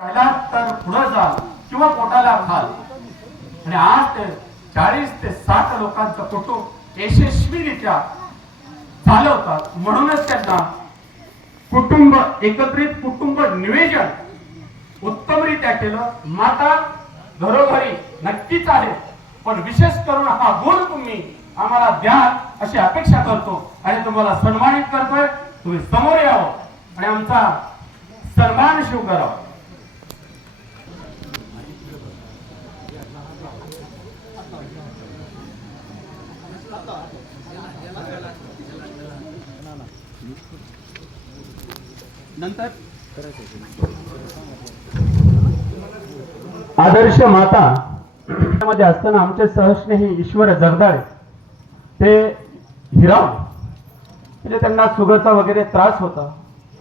तर पुढे जा किंवा पोटाला खाल आणि 8 ते 40 ते 60 लोकांचं कुटुंब यशस्वीरित्या चालवतात. म्हणूनच त्यांना कुटुंब एकत्रित कुटुंब नियोजन उत्तमरित्या केलं. माता घरोघरी नक्कीच आहे, पण विशेष करून हा गुण तुम्ही आम्हाला द्या अशी अपेक्षा करतो आणि तुम्हाला सन्मानित करतोय. तुम्ही समोर यावं आणि आमचा सन्मान शिव करावा. नंतर आदर्श माता मध्ये असताना आमचे सहस्नेही ईश्वर जगदाळे ते हिराव म्हणजे त्यांना सुगरचा वगैरे त्रास होता.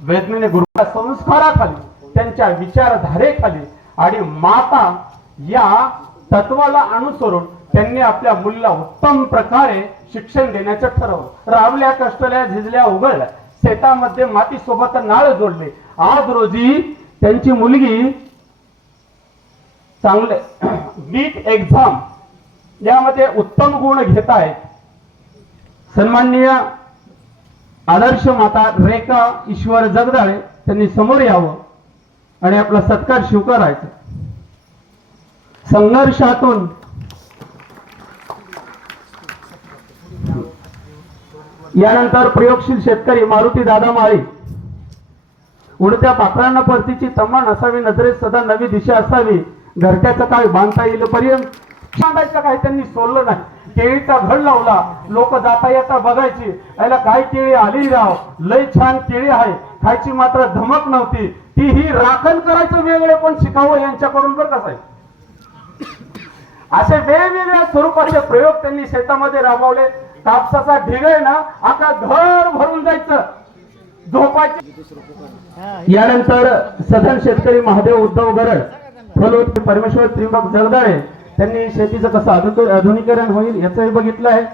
वेदनेने गुरुच्या संस्काराखाली त्यांच्या विचारधारेखाली आणि माता या तत्वाला अनुसरून त्यांनी आपल्या मुलीला उत्तम प्रकारे शिक्षण देण्याचं ठरवलं. राबल्या, कष्टल्या, झिजल्या, उघडल्या, शेतामध्ये माती सोबत नाळ जोडले. आज रोजी त्यांची मुलगी चांगले नीट एक्झाम यामध्ये उत्तम गुण घेत आहेत. सन्माननीय आदर्श माता रेखा ईश्वर जगदाळे त्यांनी समोर यावं आणि आपला सत्कार स्वीकारायचा. संघर्षातून यानंतर प्रयोगशील शेतकरी मारुती दादा माळी. उडत्या पाखरांना परतीची तम्मा नसावी, नजरेत सदा नवी दिशा असावी, घरट्याचं काय बांधता येईल पर्यंत सांगायचं काही त्यांनी सोडलं नाही. केळीचा घड लावला, लोक जाता येता बघायची, याला काय केळी आली राव, लय छान केळी आहे, खायची मात्र धमक नव्हती. ती ही राखण करायचं वेगळे पण शिकावं यांच्याकडून बरं कसं आहे. असे वेगवेगळ्या स्वरूपाचे प्रयोग त्यांनी शेतामध्ये राबवले. कापसाचा ढिग आहे ना, आता घर भरून जायचं, झोपायचे. यानंतर सदन शेतकरी महादेव उद्धव गरड, फलोत परमेश्वर त्रिंबक जगदाळे त्यांनी शेतीचं कसं आधुनिकीकरण होईल याचंही बघितलं आहे.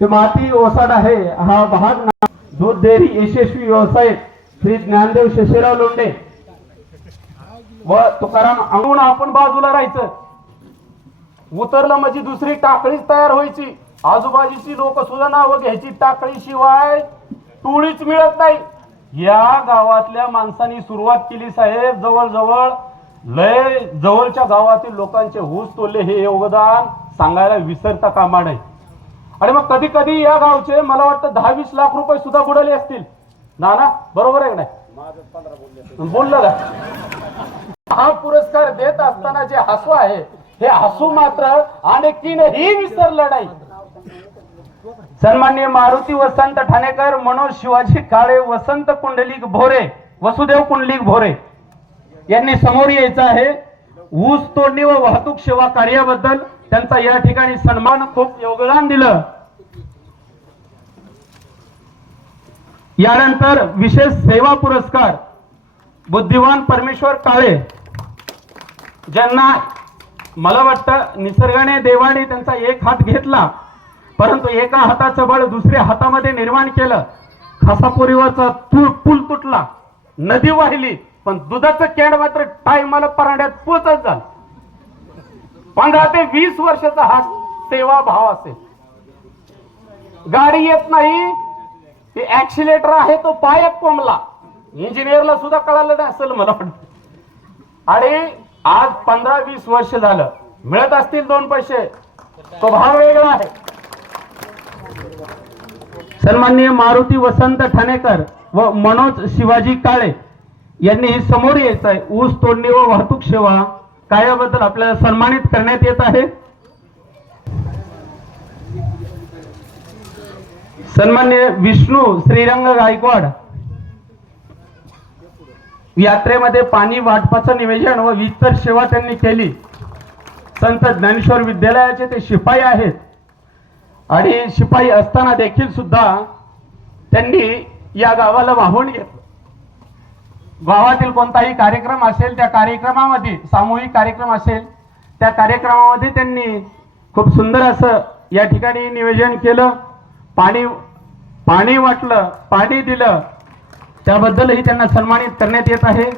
ते माती ओसाड आहे हा भाग ना. दूध डेअरी यशस्वी व्यवसाय श्री ज्ञानदेव शेषराव लोंढे व तुकाराम अंगून आपण बाजूला राहायचं. उतरलं म्हणजे दुसरी टाकळीच तयार व्हायची. आजूबाजूची लोक सुद्धा नावं घ्यायची. टाकळी शिवाय टोळीच मिळत नाही. या गावातल्या माणसांनी सुरुवात केली साहेब. जवळजवळ लय जवळच्या गावातील लोकांचे ऊस तोडले. हे योगदान सांगायला विसरता कामा नये. आणि मग कधी कधी या गावचे मला वाटतं 10-20 लाख रुपये सुद्धा बुडाले असतील ना. बरोबर आहे नाही बोललं का. हा पुरस्कार देत असताना जे हसू आहे हे हसू मात्र आणखीनही विसरलं नाही. सन्माननीय मारुती वसंत ठाणेकर, मनोज शिवाजी काळे, वसंत कुंडलिक भोरे, वसुदेव कुंडलिक भोरे यांनी समोर यायचं आहे. ऊस तोडणी व वाहतूक सेवा कार्याबद्दल त्यांचा या ठिकाणी सन्मान, खूप योगदान दिलं. यानंतर विशेष सेवा पुरस्कार बुद्धिवान परमेश्वर काळे, ज्यांना मला वाटतं निसर्गाने देवाने त्यांचा एक हात घेतला, परंतु एका हाताचं बळ दुसऱ्या हातामध्ये निर्माण केलं. खासापुरीवरचा पूल तुटला, नदी वाहिली, पण दुधाचं कॅन्ड मात्र टायमाला परांड्यात पोचत झालं. 15 ते 20 वर्षाचा हा सेवा भाव असेल. गाडी येत नाही, ते ऍक्सिलेटर आहे तो पायात कोंबला. इंजिनियरला सुद्धा कळालं नाही असेल मला वाटतं. आणि आज 15-20 वर्ष झालं, मिळत असतील 2 पैसे, तो भाव वेगळा आहे. सन्माननीय मारुती वसंत ठाणेकर व मनोज शिवाजी काळे यांनी समोर यायचं आहे. ऊस तोडणी व वाहतूक सेवा कार्याबद्दल आपल्याला सन्मानित करण्यात येत आहे. सन्माननीय विष्णू श्रीरंग गायकवाड, यात्रेमध्ये पाणी वाटपाचं नियोजन व इतर सेवा त्यांनी केली. संत ज्ञानेश्वर विद्यालयाचे ते शिपाई आहेत आणि शिपाई असताना देखील सुद्धा त्यांनी या गावाला वाहून घेतलं. गावातील कोणताही कार्यक्रम असेल, त्या कार्यक्रमामध्ये सामूहिक कार्यक्रम असेल, त्या कार्यक्रमामध्ये त्यांनी खूप सुंदर असं या ठिकाणी नियोजन केलं. पाणी वाटलं, पाणी दिलं, त्याबद्दलही त्यांना सन्मानित करण्यात येत आहे.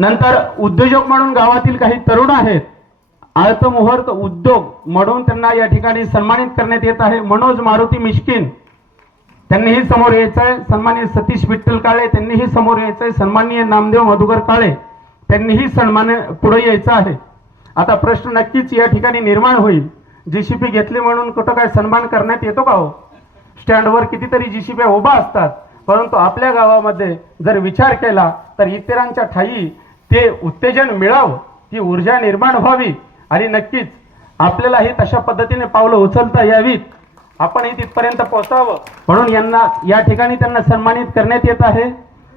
नंतर उद्योजक म्हणून गावातील काही तरुण आहेत, आळत मुहूर्त उद्योग म्हणून त्यांना या ठिकाणी सन्मानित करण्यात येत आहे। मनोज मारुती मिश्किन त्यांनीही समोर यायचं आहे। सन्माननीय सतीश विठ्ठल काळे त्यांनीही समोर यायचं आहे। सन्माननीय नामदेव मधुकर काळे त्यांनीही सन्मान पुढे यायचं आहे। आता प्रश्न नक्कीच या ठिकाणी निर्माण होईल, जीसीपी घेतली म्हणून कुठं काय सन्मान करण्यात येतो का हो? स्टँडवर कितीतरी जीसीपी उभा असतात, परंतु आपल्या गावामध्ये जर विचार केला तर इतरांच्या ठायी ते उत्तेजन मिळावं, ती ऊर्जा निर्माण व्हावी आणि नक्कीच आपल्यालाही तशा पद्धतीने पावलं उचलता यावीत, आपणही तिथपर्यंत पोहोचावं म्हणून यांना या ठिकाणी त्यांना सन्मानित करण्यात येत आहे।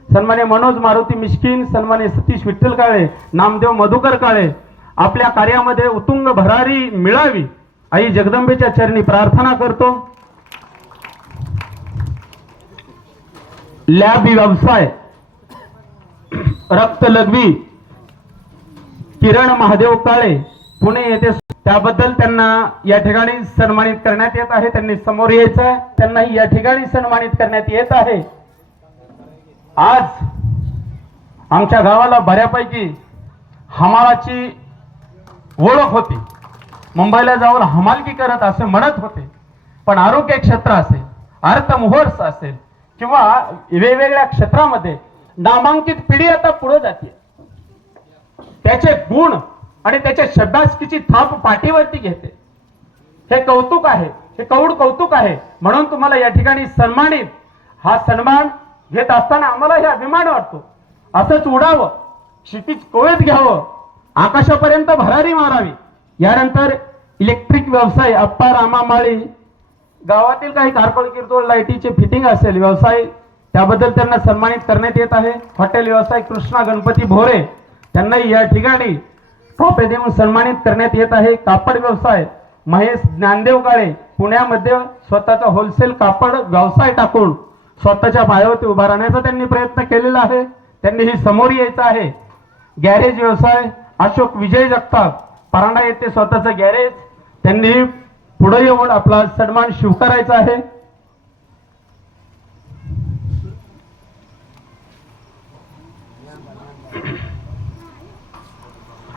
सन्मान्य मनोज मारुती मिश्किन, सन्मान्य सतीश विठ्ठल काळे, नामदेव मधुकर काळे आपल्या कार्यामध्ये उत्तुंग भरारी मिळावी आई जगदंबेच्या चरणी प्रार्थना करतो। लॅब व्यवसाय रक्त लघवी किरण महादेव काळे पुणे येथे, त्याबद्दल त्यांना या ठिकाणी सन्मानित करण्यात येत आहे। त्यांनी समोर यायचं आहे, त्यांनाही या ठिकाणी सन्मानित करण्यात येत आहे। आज आमच्या गावाला बऱ्यापैकी हमालाची ओळख होती, मुंबईला जाऊन हमालकी करत असे म्हणत होते, पण आरोग्य क्षेत्र असेल, अर्थमुहूर्त असेल किंवा वेगवेगळ्या क्षेत्रामध्ये नामांकित पिढी आता पुढे जाते। त्याचे गुण आणि त्याच्या शब्दास्कीची थाप पाठीवरती घेते। हे कौतुक आहे, हे कौतुक आहे म्हणून तुम्हाला या ठिकाणी सन्मानित, हा सन्मान घेत असताना आम्हाला हे अभिमान वाटतो। असंच उडावं, क्षितिज कोळीत घ्यावं, आकाशापर्यंत भरारी मारावी। यानंतर इलेक्ट्रिक व्यवसाय अप्पा रामा माळी, गावातील काही कारकोळ किरकोळ लाईटीचे फिटिंग असेल व्यवसाय, त्याबद्दल त्यांना सन्मानित करण्यात येत आहे। हॉटेल व्यवसाय कृष्णा गणपती भोरे त्यांनाही या ठिकाणी ट्रॉफी देऊन सन्मानित करण्यात येत आहे। कापड व्यवसाय महेश ज्ञानदेव काळे पुण्यामध्ये स्वतःचा होलसेल कापड व्यवसाय टाकून स्वतःच्या पायावरती उभा राहण्याचा त्यांनी प्रयत्न केलेला आहे, त्यांनीही समोर यायचं आहे। गॅरेज व्यवसाय अशोक विजय जगताप परांडा येथे स्वतःचं गॅरेज, त्यांनी पुढे येऊन आपला सन्मान स्वीकारायचा आहे।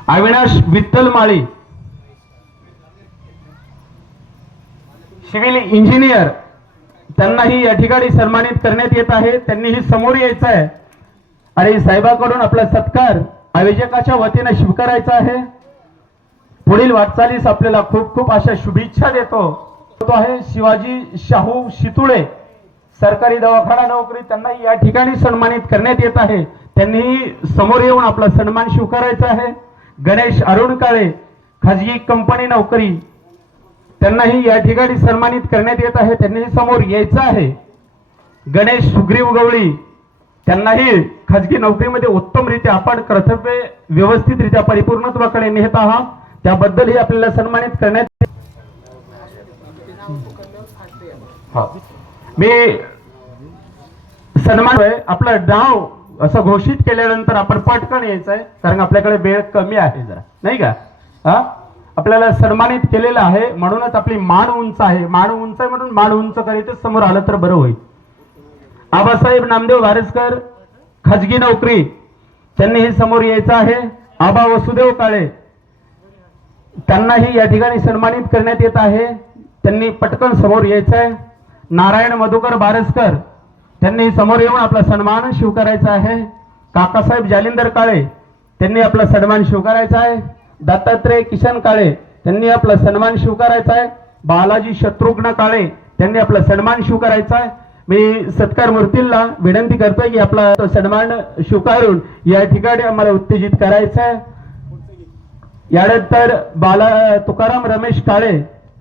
अविनाश विठ्ठल माळी सिव्हिल इंजिनियर त्यांनाही या ठिकाणी सन्मानित करण्यात येत आहे, त्यांनीही समोर यायचं आहे आणि साहेबांकडून आपला सत्कार आयोजकाच्या वतीने स्वीकारायचा आहे। पुढील वाटचालीस आपल्याला खूप खूप अशा शुभेच्छा देतो। तो आहे शिवाजी शाहू शितुळे सरकारी दवाखाना नोकरी, त्यांनाही या ठिकाणी सन्मानित करण्यात येत आहे, त्यांनी समोर येऊन आपला सन्मान स्वीकारायचा आहे। गणेश अरुण काळे खाजगी कंपनी नोकरी, त्यांनाही या ठिकाणी सन्मानित करण्यात येत आहे, त्यांनीही समोर यायचं आहे। गणेश सुग्रीव गवळी त्यांनाही खाजगी नोकरीमध्ये उत्तमरित्या आपण कर्तव्य व्यवस्थितरित्या परिपूर्णत्वाकडे नेत आहात, त्याबद्दलही आपल्याला सन्मानित करण्यात। मी सन्मान आपलं नाव असं घोषित केल्यानंतर आपण पटकन यायचं आहे, कारण आपल्याकडे वेळ कमी आहे जरा, नाही का? आपल्याला सन्मानित केलेलं आहे म्हणूनच आपली मान उंच आहे, मान उंच आहे म्हणून मान उंच करायचं, समोर आलं तर बरं होईल। आबासाहेब नामदेव वारसकर खाजगी नोकरी, त्यांनीही समोर यायचं आहे। आबा वसुदेव काळे त्यांनाही या ठिकाणी सन्मानित करण्यात येत आहे, त्यांनी पटकन समोर यायचं आहे। नारायण मधुकर बारसकर त्यांनी समोर येऊन आपला सन्मान स्वीकारायचा आहे। काकासाहेब जालिंदर काळे त्यांनी आपला सन्मान स्वीकारायचा आहे। दत्तात्रय किशन काळे त्यांनी आपला सन्मान स्वीकारायचा आहे। बालाजी शत्रुघ्न काळे त्यांनी आपला सन्मान स्वीकारायचा आहे। मी सत्कार मूर्तीला विनंती करतोय की आपला सन्मान स्वीकारून या ठिकाणी आम्हाला उत्तेजित करायचं आहे। यानंतर बाला तुकाराम रमेश काळे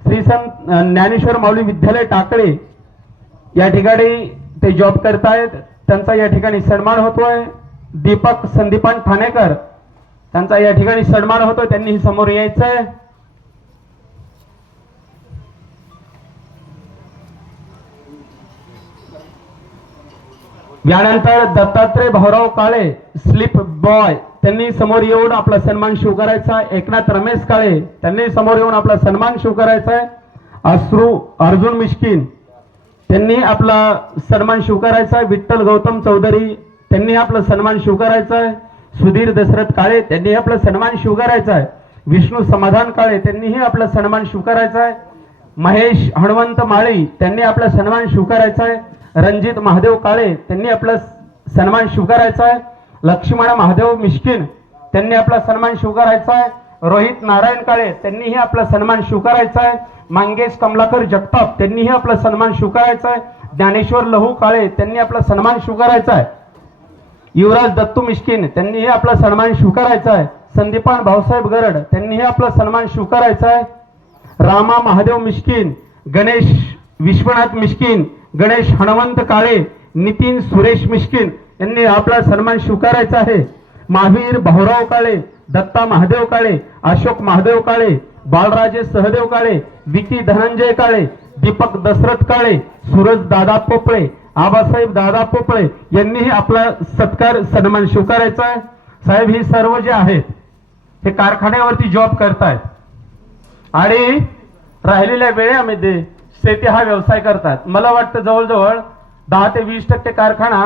श्री संत ज्ञानेश्वर माऊली विद्यालय टाकळे या ठिकाणी ते जॉब करतायत, त्यांचा या ठिकाणी सन्मान होतोय। दीपक संदीपान ठाणेकर त्यांचा या ठिकाणी सन्मान होतोय, त्यांनी समोर यायचंय। यानंतर दत्तात्रय भाऊराव काळे स्लिप बॉय त्यांनी समोर येऊन आपला सन्मान स्वीकारायचा। एकनाथ रमेश काळे त्यांनी समोर येऊन आपला सन्मान स्वीकारायचा आहे। अश्रू अर्जुन मिश्किन त्यांनी आपला सन्मान स्वीकारायचा आहे। विठ्ठल गौतम चौधरी त्यांनी आपला सन्मान स्वीकारायचा आहे। सुधीर दशरथ काळे त्यांनी आपला सन्मान स्वीकारायचा आहे. विष्णू समाधान काळे त्यांनीही आपला सन्मान स्वीकारायचा आहे. महेश हनुमंत माळी त्यांनी आपला सन्मान स्वीकारायचा आहे. रणजित महादेव काळे त्यांनी आपला सन्मान स्वीकारायचा आहे. लक्ष्मण महादेव मिश्किन त्यांनी आपला सन्मान स्वीकारायचा आहे. रोहित नारायण काळे त्यांनीही आपला सन्मान स्वीकारायचा आहे. मंगेश कमलाकर जगताप त्यांनीही आपला सन्मान स्वीकारायचा आहे. ज्ञानेश्वर लहू काळे त्यांनी आपला सन्मान स्वीकारायचा आहे. युवराज दत्तू मिश्किन त्यांनीही आपला सन्मान स्वीकारायचा आहे. संदीपान भाऊसाहेब गरड त्यांनीही आपला सन्मान स्वीकारायचा आहे. रामा महादेव मिश्किन, गणेश विश्वनाथ मिश्किन, गणेश हनुमंत काळे, नितीन सुरेश मिश्किन यांनी आपला सन्मान स्वीकारायचा आहे. महावीर भाऊराव काळे, दत्ता महादेव काळे, अशोक महादेव काळे, बालराजे सहदेव काळे, विकी धनंजय काळे, दीपक दशरथ काळे, सूरज दादा पोपळे, आबासाहेब दादा पोपळे यांनीही आपला सत्कार सन्मान स्वीकारायचा आहे. साहेब ही सर्व जे आहेत हे कारखान्यावरती जॉब करतायत आणि राहिलेल्या वेळेमध्ये शेती हा व्यवसाय करतात. मला वाटतं जवळजवळ 10 ते 20% कारखाना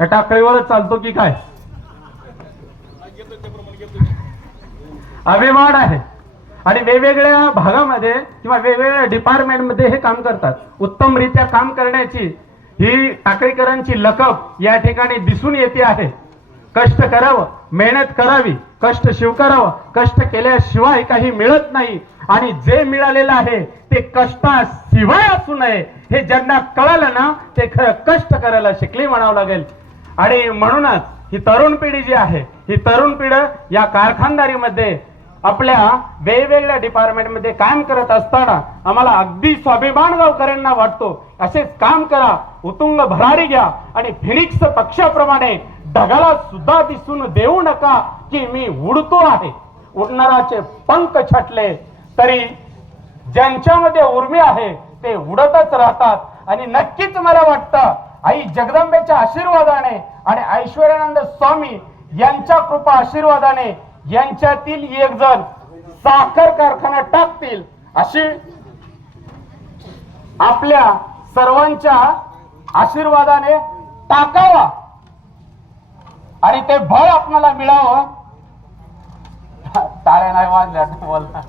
या टाकळीवरच चालतो की काय. अभिमान आहे आणि वेगवेगळ्या भागामध्ये किंवा वेगवेगळ्या डिपार्टमेंटमध्ये हे काम करतात. उत्तमरित्या काम करण्याची ही टाकळीकरांची लकब या ठिकाणी दिसून येते आहे. कष्ट करावं, मेहनत करावी, कष्ट स्वीकारावं. कष्ट केल्याशिवाय काही मिळत नाही आणि जे मिळालेलं आहे ते कष्टाशिवाय असू नये हे ज्यांना कळालं ना ते खरं कष्ट करायला शिकली म्हणावं लागेल. आणि म्हणूनच ही तरुण पिढी जी आहे ही तरुण पिढी या कारखानदारीमध्ये आपल्या वेगवेगळ्या डिपार्टमेंटमध्ये काम करत असताना आम्हाला अगदी स्वाभिमान गावकऱ्यांना वाटतो. असेच काम करा, उतुंग भरारी घ्या आणि फिनिक्स पक्षाप्रमाणे ढगाला सुद्धा दिसून देऊ नका की मी उडतो आहे. उडणाराचे पंख छाटले तरी ज्यांच्यामध्ये उर्मी आहे ते उडतच राहतात आणि नक्कीच मला वाटतं आई जगदंबेच्या आशीर्वादाने आणि ऐश्वर्यानंद स्वामी यांच्या कृपा आशीर्वादाने यांच्यातील एक जण साखर कारखाना टाकतील अशी आपल्या सर्वांच्या आशीर्वादाने टाकावा आणि ते बळ आपल्याला मिळावं. टाळ्या नाही वाजल्या बोलता.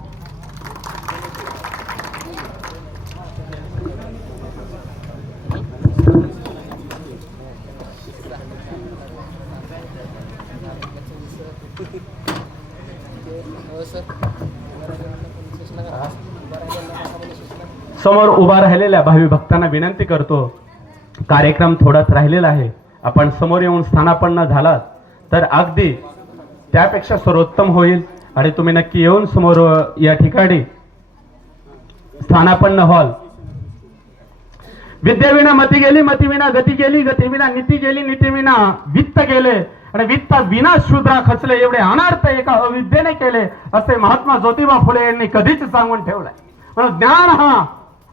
समोर उभा राहिलेल्या भावी भक्तांना विनंती करतो, कार्यक्रम थोडाच राहिलेला आहे. आपण समोर येऊन स्थानापन्न झालात तर अगदी त्यापेक्षा सर्वोत्तम होईल आणि तुम्ही नक्की येऊन समोर या ठिकाणी स्थानापन्न व्हाल. विद्याविना मती गेली, मतीविना गती गेली, गतीविना नीती गेली, नीतीविना वित्त गेले आणि वित्त विना शूद्रा खचले. एवढे अनर्थ एका अविद्येने केले असे महात्मा ज्योतिबा फुले यांनी कधीच सांगून ठेवलंय. म्हणून ज्ञान हा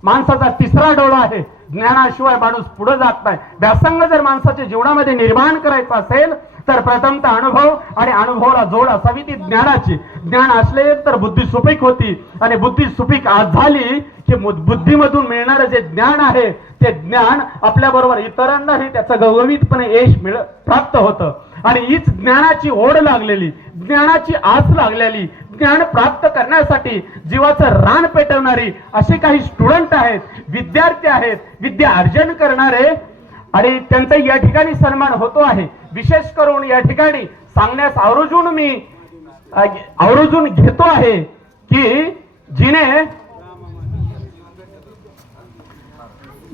माणसाचा तिसरा डोळा आहे. ज्ञानाशिवाय माणूस पुढे जात नाही. व्यासंग जर माणसाच्या जीवनामध्ये निर्माण करायचा असेल तर प्रथमतः अनुभव आणि अनुभवाला जोड असावी ती ज्ञानाची. ज्ञान असले तर बुद्धी सुपीक होती आणि बुद्धी सुपीक आज झाली की बुद्धीमधून मिळणारं जे ज्ञान आहे ते ज्ञान आपल्या बरोबर इतरांनाही त्याचं गवगवीतपणे यश प्राप्त होतं. आणि हीच ज्ञानाची ओढ लागलेली, ज्ञानाची आस लागलेली, ज्ञान प्राप्त करण्यासाठी जीवाचं रान पेटवणारी असे काही स्टुडंट आहेत, विद्यार्थी आहेत, विद्या अर्जन करणारे आणि त्यांचा या ठिकाणी सन्मान होतो आहे. विशेष करून या ठिकाणी सांगण्यास आवर्जून घेतो आहे की जिने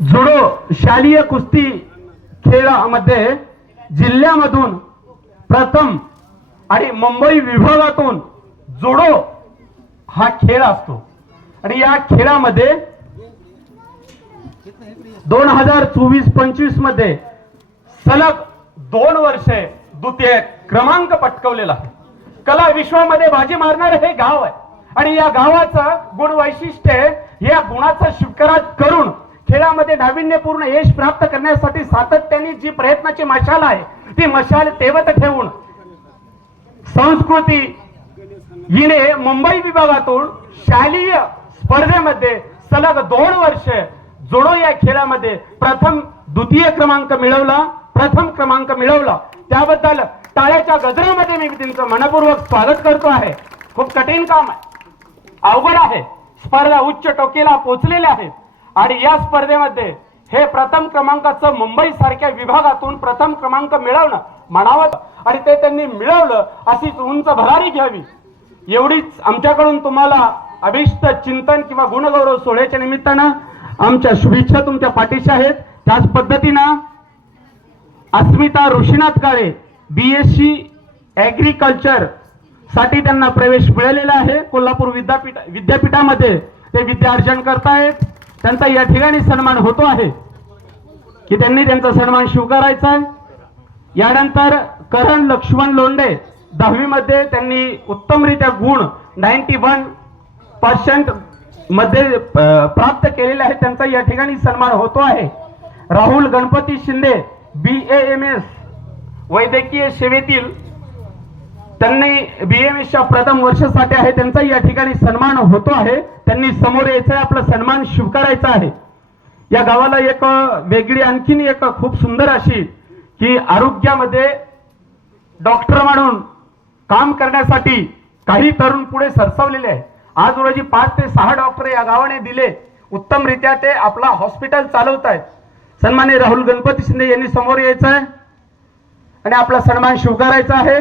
जुडो शालेय कुस्ती खेळामध्ये जिल्ह्यामधून प्रथम आणि मुंबई विभागातून जुडो हा खेळ असतो आणि या खेळामध्ये 2024-25 मध्ये सलग 2 वर्षे द्वितीय क्रमांक पटकावलेला आहे. कला विश्वामध्ये बाजी मारणारे हे गाव आहे आणि या गावाचं गुण वैशिष्ट्य या गुणाचा स्वीकार करून खेळामध्ये नाविन्यपूर्ण यश प्राप्त करण्यासाठी सातत्याने जी प्रयत्नाची मशाल आहे ती मशाल तेवत ठेवून संस्कृती हिने मुंबई विभागातून शालेय स्पर्धेमध्ये सलग 2 वर्ष जुडो या खेळामध्ये प्रथम क्रमांक मिळवला. त्याबद्दल टाळ्याच्या गजरामध्ये मी त्यांचं मनपूर्वक स्वागत करतो आहे. खूप कठीण काम आहे, अवघड आहे. स्पर्धा उच्च टोकेला पोहोचलेल्या आहेत आणि या स्पर्धेमध्ये हे प्रथम क्रमांकाचं मुंबई सारख्या विभागातून प्रथम क्रमांक मिळवणं म्हणावं आणि ते त्यांनी मिळवलं. अशीच उंच भरारी घ्यावी एवढीच आमच्याकडून तुम्हाला अभिष्ट चिंतन किंवा गुणगौरव सोहळ्याच्या निमित्तानं आमच्या शुभेच्छा तुमच्या पाठीशी आहेत. त्याच पद्धतीनं अस्मिता ऋषीनाथ काळे BSc ऍग्रिकल्चर साठी त्यांना प्रवेश मिळालेला आहे. कोल्हापूर विद्यापीठामध्ये ते विद्यार्जन करतायत. त्यांचा या ठिकाणी सन्मान होतो आहे की त्यांनी त्यांचा सन्मान स्वीकारायचा आहे. यानंतर करण लक्ष्मण लोंढे 10वी मध्ये त्यांनी उत्तमरित्या गुण 91% मध्ये प्राप्त केलेले आहेत. त्यांचा या ठिकाणी सन्मान होतो आहे. राहुल गणपती शिंदे BAMS वैद्यकीय सेवेतील त्यांनी BAMSच्या प्रथम वर्षासाठी आहे. त्यांचा या ठिकाणी सन्मान होतो आहे. त्यांनी समोर यायचं आहे, आपला सन्मान स्वीकारायचा आहे. या गावाला एक वेगळी आणखीन एक खूप सुंदर अशी की आरोग्यामध्ये डॉक्टर म्हणून काम करण्यासाठी काही तरुण पुढे सरसावलेले आहे. आज रोजी 5 ते 6 डॉक्टर या गावाने दिले. उत्तमरित्या ते आपला हॉस्पिटल चालवत आहेत. सन्माननीय राहुल गणपती शिंदे यांनी समोर यायचं आहे आणि आपला सन्मान स्वीकारायचा आहे.